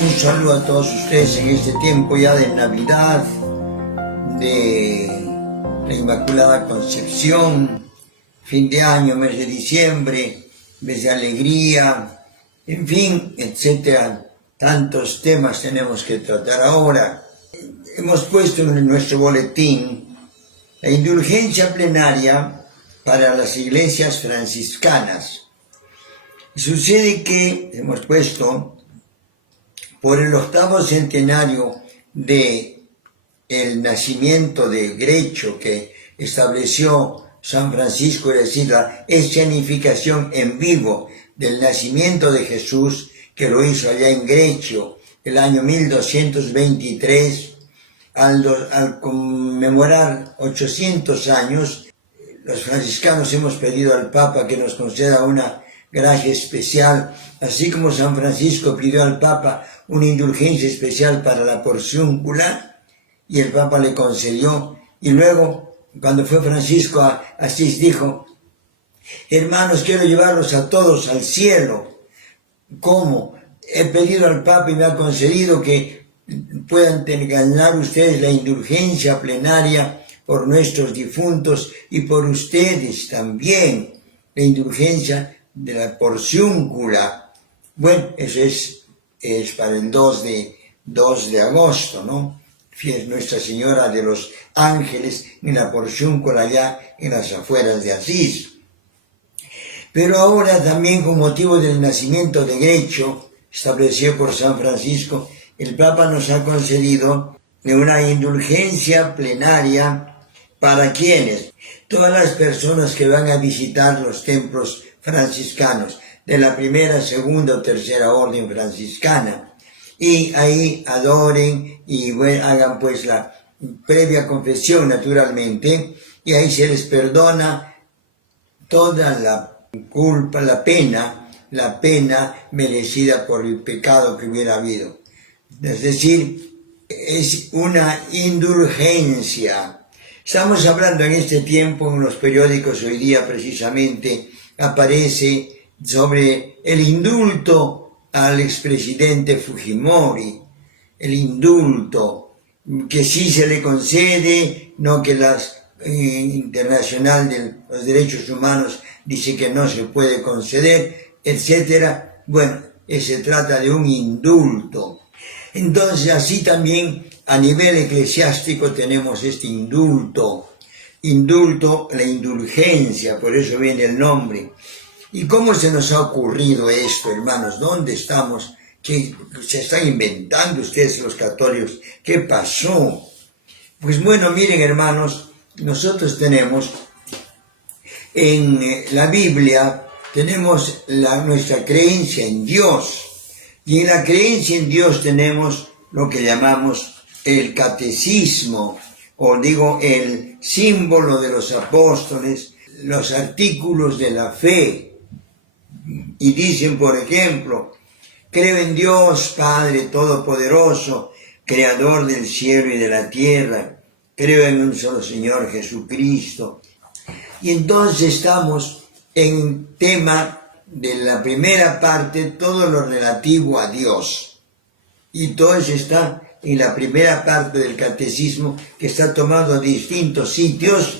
Un saludo a todos ustedes en este tiempo ya de Navidad, de la Inmaculada Concepción, fin de año, mes de diciembre, mes de alegría, en fin, etcétera. Tantos temas tenemos que tratar ahora. Hemos puesto en nuestro boletín la indulgencia plenaria para las iglesias franciscanas. Sucede que hemos puesto por el 8º centenario de el nacimiento de Grecho que estableció San Francisco, es decir, la escenificación en vivo del nacimiento de Jesús, que lo hizo allá en Grecho el año 1223, al conmemorar 800 años, los franciscanos hemos pedido al Papa que nos conceda una gracia especial, así como San Francisco pidió al Papa una indulgencia especial para la porciúncula, y el Papa le concedió. Y luego, cuando fue Francisco a Asís, dijo: hermanos, quiero llevarlos a todos al cielo. ¿Cómo? He pedido al Papa y me ha concedido que puedan ganar ustedes la indulgencia plenaria por nuestros difuntos y por ustedes también, la indulgencia de la porciúncula. Bueno, eso es para el 2 de agosto, ¿no? Nuestra Señora de los Ángeles en la porciúncula allá en las afueras de Asís. Pero ahora también, con motivo del nacimiento de Grecho, establecido por San Francisco, el Papa nos ha concedido una indulgencia plenaria para quienes, todas las personas que van a visitar los templos franciscanos de la primera, segunda o tercera orden franciscana, y ahí adoren y hagan pues la previa confesión naturalmente, y ahí se les perdona toda la culpa, la pena merecida por el pecado que hubiera habido. Es decir, es una indulgencia. Estamos hablando en este tiempo, en los periódicos hoy día precisamente, aparece sobre el indulto al expresidente Fujimori, el indulto que sí se le concede, no que la Internacional de los Derechos Humanos dice que no se puede conceder, etcétera. Bueno, se trata de un indulto. Entonces, así también a nivel eclesiástico tenemos este indulto, la indulgencia, por eso viene el nombre. ¿Y cómo se nos ha ocurrido esto, hermanos? ¿Dónde estamos? ¿Qué se están inventando ustedes los católicos? ¿Qué pasó? Pues bueno, miren, hermanos, nosotros tenemos en la Biblia, tenemos nuestra creencia en Dios, y en la creencia en Dios tenemos lo que llamamos el catecismo, o digo el símbolo de los apóstoles, los artículos de la fe. Y dicen, por ejemplo: creo en Dios Padre Todopoderoso, Creador del cielo y de la tierra. Creo en un solo Señor Jesucristo. Y entonces estamos en tema de la primera parte, todo lo relativo a Dios. Y todo eso está en la primera parte del catecismo, que está tomado de distintos sitios.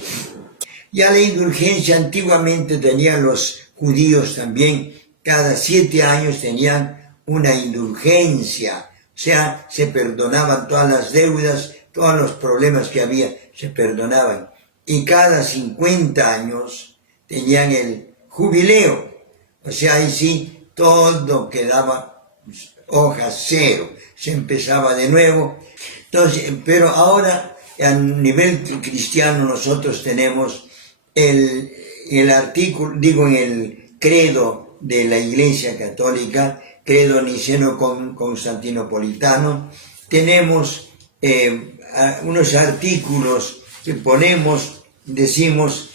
Ya la indulgencia antiguamente tenían los judíos también, cada 7 años tenían una indulgencia, o sea, se perdonaban todas las deudas, todos los problemas que había, se perdonaban. Y cada 50 años tenían el jubileo, o sea, ahí sí todo quedaba hoja cero, se empezaba de nuevo. Entonces, pero ahora a nivel cristiano nosotros tenemos el artículo, digo, en el credo de la Iglesia Católica, credo niceno-constantinopolitano, tenemos unos artículos que ponemos, decimos,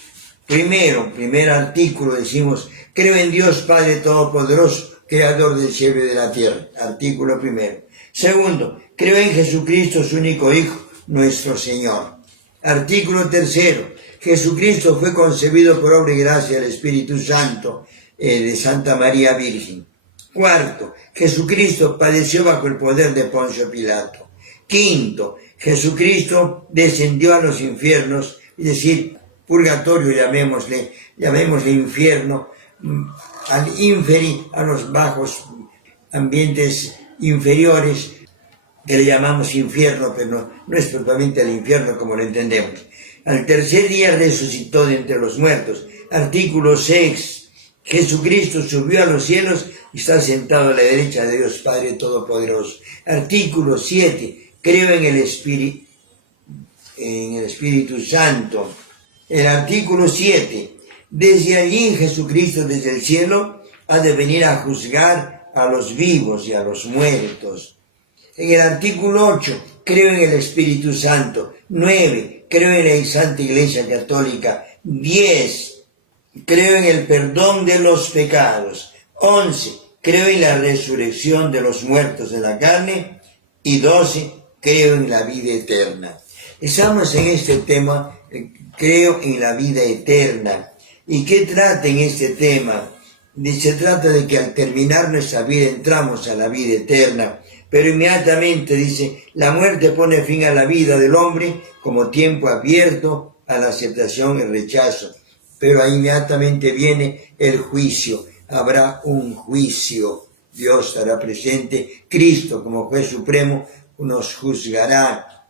primer artículo, decimos: creo en Dios Padre Todopoderoso, Creador del cielo y de la tierra, artículo primero. Segundo, creo en Jesucristo, su único Hijo, nuestro Señor. Artículo tercero, Jesucristo fue concebido por obra y gracia del Espíritu Santo de Santa María Virgen. Cuarto, Jesucristo padeció bajo el poder de Poncio Pilato. Quinto, Jesucristo descendió a los infiernos, es decir, purgatorio llamémosle infierno, al inferi, a los bajos ambientes inferiores, que le llamamos infierno, pero no es propiamente el infierno como lo entendemos. Al tercer día resucitó de entre los muertos. Artículo 6. Jesucristo subió a los cielos y está sentado a la derecha de Dios Padre Todopoderoso. Artículo 7. Creo en el Espíritu Santo. El artículo 7. Desde allí Jesucristo desde el cielo ha de venir a juzgar a los vivos y a los muertos. En el artículo 8, creo en el Espíritu Santo. 9, creo en la Santa Iglesia Católica. 10, creo en el perdón de los pecados. 11, creo en la resurrección de los muertos de la carne. Y 12, creo en la vida eterna. Estamos en este tema, creo en la vida eterna. ¿Y qué trata en este tema? Se trata de que al terminar nuestra vida entramos a la vida eterna. Pero inmediatamente dice, la muerte pone fin a la vida del hombre como tiempo abierto a la aceptación y rechazo. Pero ahí inmediatamente viene el juicio. Habrá un juicio. Dios estará presente. Cristo, como juez supremo, nos juzgará.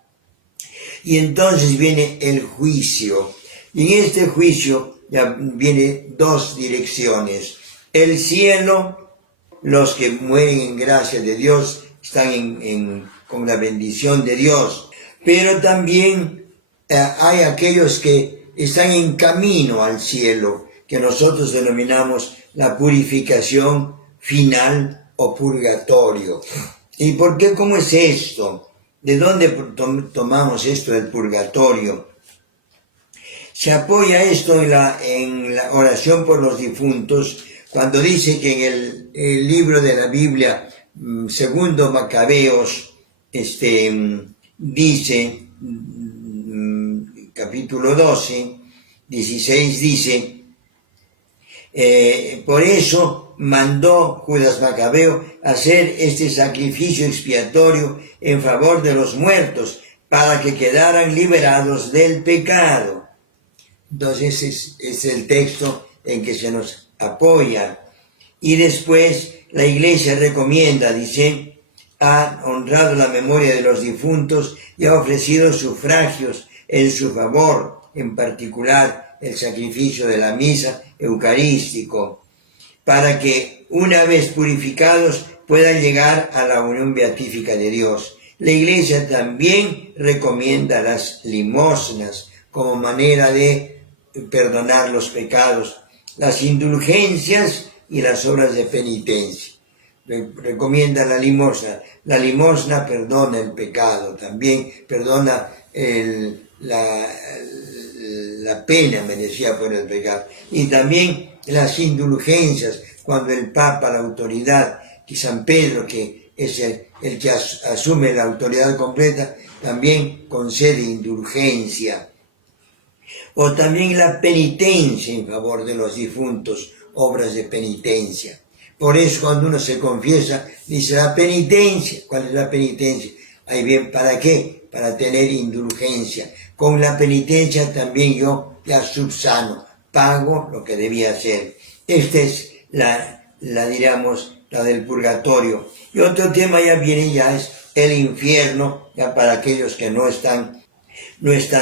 Y entonces viene el juicio. Y en este juicio ya viene dos direcciones. El cielo, los que mueren en gracia de Dios, están con la bendición de Dios, pero también hay aquellos que están en camino al cielo, que nosotros denominamos la purificación final o purgatorio. ¿Y por qué? ¿Cómo es esto? ¿De dónde tomamos esto del purgatorio? Se apoya esto en la oración por los difuntos, cuando dice que en el libro de la Biblia, segundo Macabeos, dice, capítulo 12, 16, dice, por eso mandó Judas Macabeo hacer este sacrificio expiatorio en favor de los muertos, para que quedaran liberados del pecado. Entonces es el texto en que se nos apoya. Y después la Iglesia recomienda, dice, ha honrado la memoria de los difuntos y ha ofrecido sufragios en su favor, en particular el sacrificio de la misa eucarístico, para que una vez purificados puedan llegar a la unión beatífica de Dios. La Iglesia también recomienda las limosnas como manera de perdonar los pecados, las indulgencias y las obras de penitencia. Recomienda la limosna. La limosna perdona el pecado, también perdona la pena merecida por el pecado. Y también las indulgencias, cuando el Papa, la autoridad, que San Pedro, que es el que asume la autoridad completa, también concede indulgencia. O también la penitencia en favor de los difuntos, obras de penitencia. Por eso cuando uno se confiesa, dice la penitencia. ¿Cuál es la penitencia? Ahí bien, ¿para qué? Para tener indulgencia. Con la penitencia también yo ya subsano, pago lo que debía hacer. Esta es diríamos, la del purgatorio. Y otro tema ya es el infierno, ya para aquellos que no están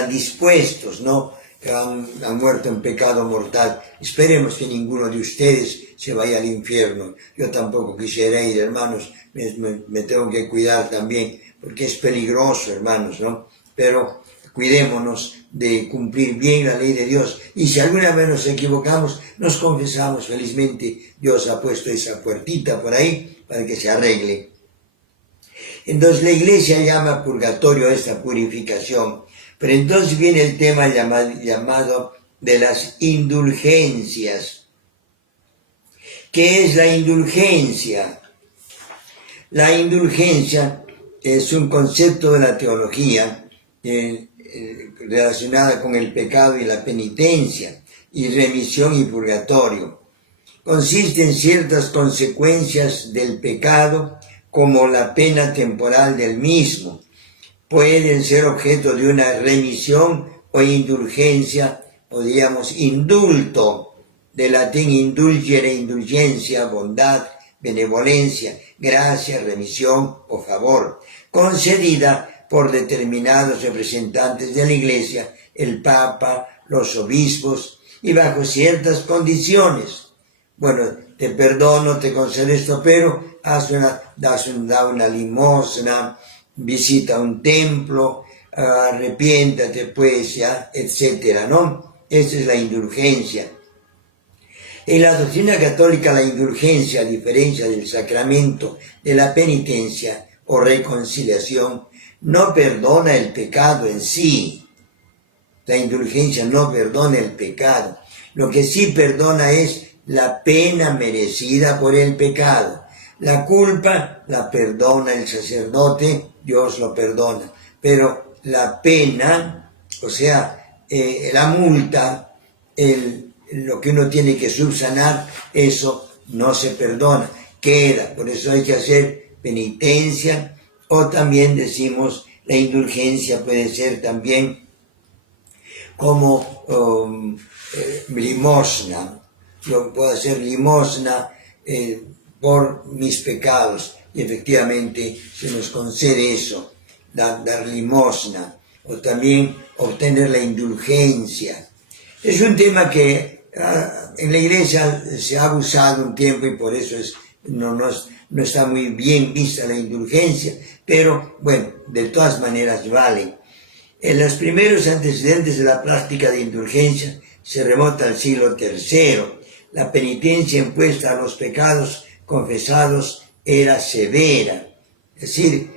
dispuestos, ¿no? Que han muerto en pecado mortal. Esperemos que ninguno de ustedes se vaya al infierno. Yo tampoco quisiera ir, hermanos. Me tengo que cuidar también, porque es peligroso, hermanos, ¿no? Pero cuidémonos de cumplir bien la ley de Dios. Y si alguna vez nos equivocamos, nos confesamos felizmente. Dios ha puesto esa puertita por ahí para que se arregle. Entonces la Iglesia llama purgatorio a esta purificación. Pero entonces viene el tema llamado de las indulgencias. ¿Qué es la indulgencia? La indulgencia es un concepto de la teología relacionada con el pecado y la penitencia, y remisión y purgatorio. consiste en ciertas consecuencias del pecado, como la pena temporal del mismo. Pueden ser objeto de una remisión o indulgencia, o digamos indulto, de latín indulgere, indulgencia, bondad, benevolencia, gracia, remisión o favor, concedida por determinados representantes de la Iglesia, el Papa, los obispos, y bajo ciertas condiciones. Bueno, te perdono, te concedo esto, pero da una limosna, visita un templo, arrepiéntate pues, ya, etcétera, ¿no? Esa es la indulgencia. En la doctrina católica, la indulgencia, a diferencia del sacramento de la penitencia o reconciliación, no perdona el pecado en sí. La indulgencia no perdona el pecado. Lo que sí perdona es la pena merecida por el pecado. La culpa la perdona el sacerdote, Dios lo perdona. Pero la pena, o sea, la multa, lo que uno tiene que subsanar, eso no se perdona, queda. Por eso hay que hacer penitencia, o también decimos, la indulgencia puede ser también como limosna. Yo puedo hacer limosna por mis pecados, y efectivamente se nos concede eso, dar limosna, o también obtener la indulgencia. Es un tema que en la Iglesia se ha abusado un tiempo, y por eso no está muy bien vista la indulgencia, pero bueno, de todas maneras vale. En los primeros antecedentes de la práctica de indulgencia se remonta al siglo III. La penitencia impuesta a los pecados confesados era severa. Es decir,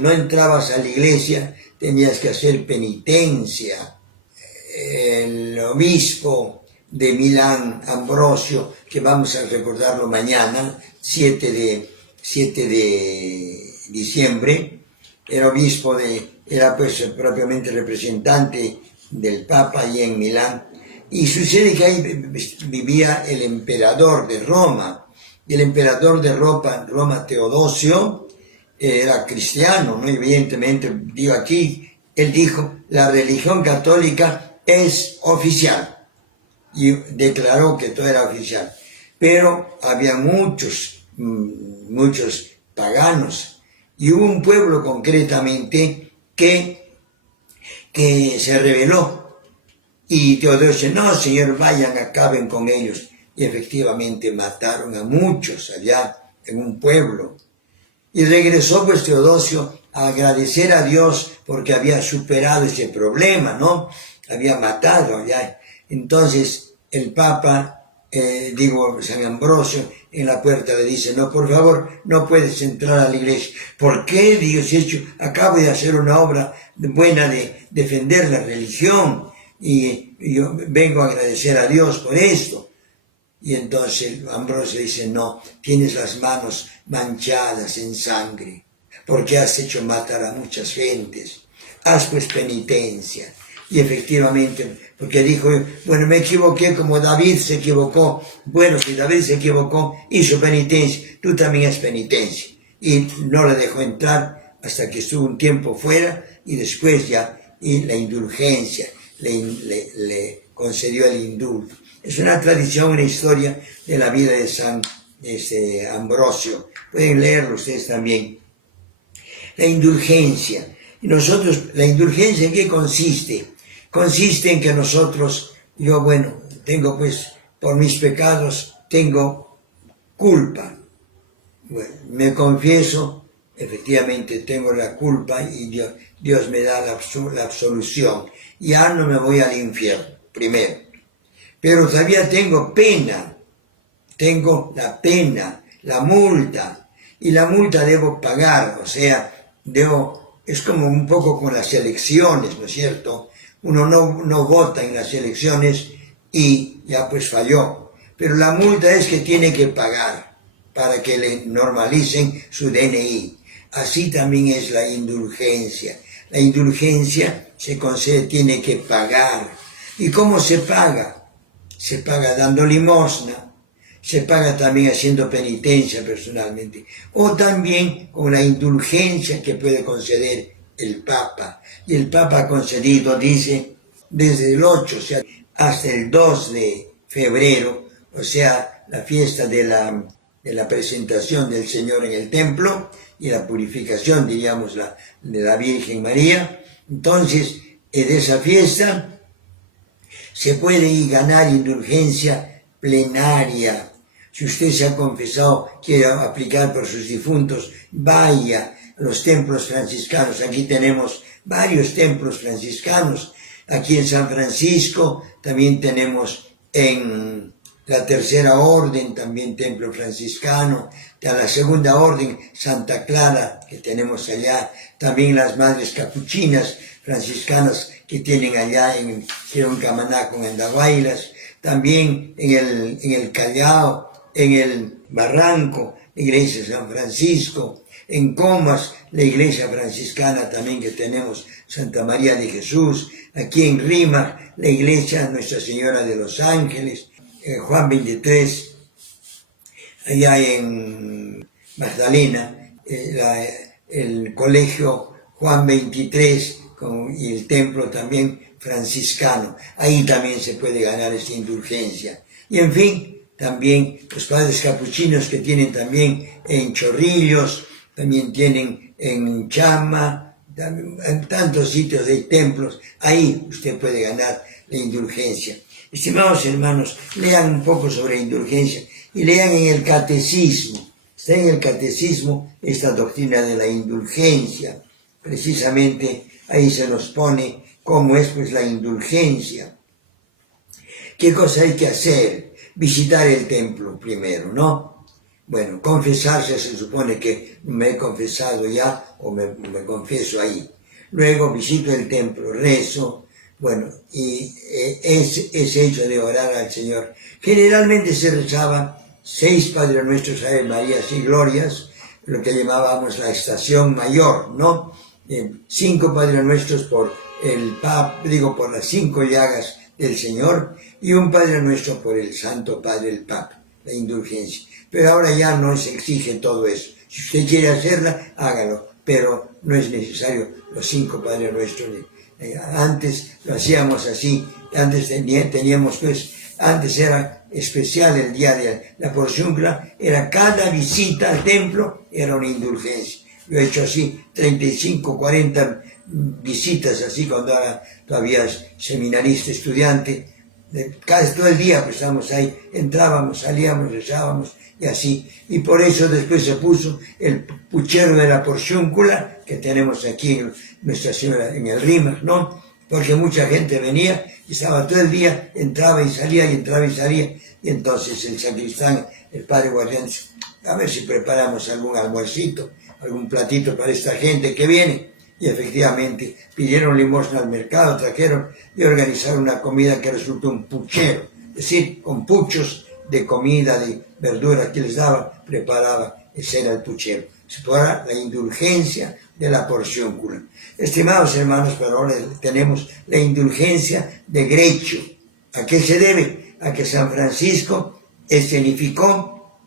no entrabas a la iglesia, tenías que hacer penitencia. El obispo de Milán, Ambrosio, que vamos a recordarlo mañana, 7 de diciembre, era pues propiamente representante del Papa allí en Milán, y sucede que ahí vivía el emperador de Roma, y el emperador de Roma, Teodosio, era cristiano, ¿no? Evidentemente, digo aquí, él dijo, la religión católica es oficial, y declaró que todo era oficial, pero había muchos paganos, y hubo un pueblo concretamente que se rebeló, y Teodosio, no señor, vayan, acaben con ellos, y efectivamente mataron a muchos allá en un pueblo, y regresó pues Teodosio a agradecer a Dios porque había superado ese problema, ¿no? Había matado allá. Entonces el Papa, San Ambrosio, en la puerta le dice, no, por favor, no puedes entrar a la iglesia. ¿Por qué? Dios, acabo de hacer una obra buena de defender la religión, y yo vengo a agradecer a Dios por esto. Y entonces Ambrosio dice, no, tienes las manos manchadas en sangre, porque has hecho matar a muchas gentes. Haz pues penitencia. Y efectivamente, porque dijo, bueno, me equivoqué como David se equivocó. Bueno, si David se equivocó, hizo penitencia, tú también haz penitencia. Y no le dejó entrar hasta que estuvo un tiempo fuera, y después ya, y la indulgencia, le concedió el indulto. Es una tradición, una historia de la vida de San Ambrosio. Pueden leerlo ustedes también. La indulgencia. Y nosotros, ¿la indulgencia en qué consiste? Consiste en que nosotros, tengo pues, por mis pecados, tengo culpa. Bueno, me confieso, efectivamente tengo la culpa, y Dios me da la absolución. Ya no me voy al infierno, primero. Pero todavía tengo pena, tengo la pena, la multa, y la multa debo pagar, o sea, es como un poco con las elecciones, ¿no es cierto? Uno no vota en las elecciones y ya pues falló, pero la multa es que tiene que pagar para que le normalicen su DNI. Así también es la indulgencia. La indulgencia se concede, tiene que pagar. ¿Y cómo se paga? Se paga dando limosna, se paga también haciendo penitencia personalmente, o también con la indulgencia que puede conceder el Papa. Y el Papa ha concedido, dice, desde el 8, o sea, hasta el 2 de febrero, o sea, la fiesta de la presentación del Señor en el templo y la purificación, diríamos, de la Virgen María. Entonces, en esa fiesta se puede ganar indulgencia plenaria. Si usted se ha confesado, quiere aplicar por sus difuntos, vaya a los templos franciscanos. Aquí tenemos varios templos franciscanos. Aquí en San Francisco, también tenemos en la Tercera Orden, también templo franciscano, de la Segunda Orden, Santa Clara, que tenemos allá, también las Madres Capuchinas franciscanas que tienen allá en Camaná con Andahuaylas, también en el Callao, en el Barranco, la iglesia de San Francisco, en Comas, la iglesia franciscana también que tenemos, Santa María de Jesús, aquí en Rímac, la iglesia Nuestra Señora de los Ángeles, Juan 23, allá en Magdalena, el colegio Juan 23 y el templo también franciscano. Ahí también se puede ganar esta indulgencia. Y en fin, también los padres capuchinos que tienen también en Chorrillos, también tienen en Chama, en tantos sitios de templos, ahí usted puede ganar la indulgencia. Estimados hermanos, lean un poco sobre la indulgencia y lean en el catecismo. Está en el catecismo esta doctrina de la indulgencia. Precisamente ahí se nos pone cómo es pues la indulgencia. ¿Qué cosa hay que hacer? Visitar el templo primero, ¿no? Bueno, confesarse, se supone que me he confesado ya o me confieso ahí. Luego visito el templo, rezo. Bueno, y ese hecho de orar al Señor. Generalmente se rezaba 6 Padres Nuestros, Ave Marías y Glorias, lo que llamábamos la estación mayor, ¿no? 5 Padres Nuestros por por las 5 llagas del Señor, y un Padre Nuestro por el Santo Padre, el Papa, la indulgencia. Pero ahora ya no se exige todo eso. Si usted quiere hacerla, hágalo, pero no es necesario los 5 Padres Nuestros. Antes lo hacíamos así, antes teníamos pues, antes era especial el día de la porciúncula, era cada visita al templo, era una indulgencia. Yo he hecho así 35, 40 visitas así cuando era todavía seminarista, estudiante, casi todo el día pues estábamos ahí, entrábamos, salíamos, rezábamos y así. Y por eso después se puso el puchero de la porciúncula que tenemos aquí en Nuestra Señora, en el Rímac, ¿no? Porque mucha gente venía y estaba todo el día, entraba y salía, y entraba y salía. Y entonces el sacristán, el padre guardián, a ver si preparamos algún almuercito, algún platito para esta gente que viene. Y efectivamente pidieron limosna al mercado, trajeron y organizaron una comida que resultó un puchero, es decir, con puchos de comida, de verdura que les daba, preparaba, ese era el puchero. Se podrá la indulgencia de la porciúncula. Estimados hermanos, pero ahora tenemos la indulgencia de Grecho. ¿A qué se debe? A que San Francisco escenificó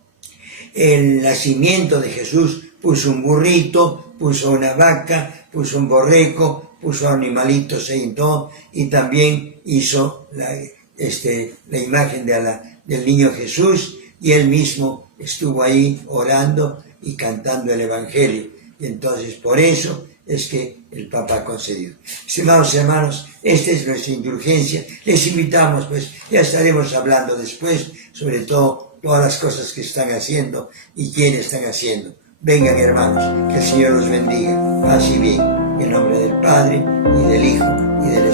el nacimiento de Jesús, puso un burrito, puso una vaca, puso un borreco, puso animalitos ahí en todo, y también hizo la imagen del niño Jesús, y él mismo estuvo ahí orando y cantando el Evangelio. Y entonces por eso es que el Papa ha concedido. Estimados hermanos, esta es nuestra indulgencia. Les invitamos, pues ya estaremos hablando después, sobre todo todas las cosas que están haciendo y quiénes están haciendo. Vengan hermanos, que el Señor los bendiga. Paz y bien. En nombre del Padre, y del Hijo, y del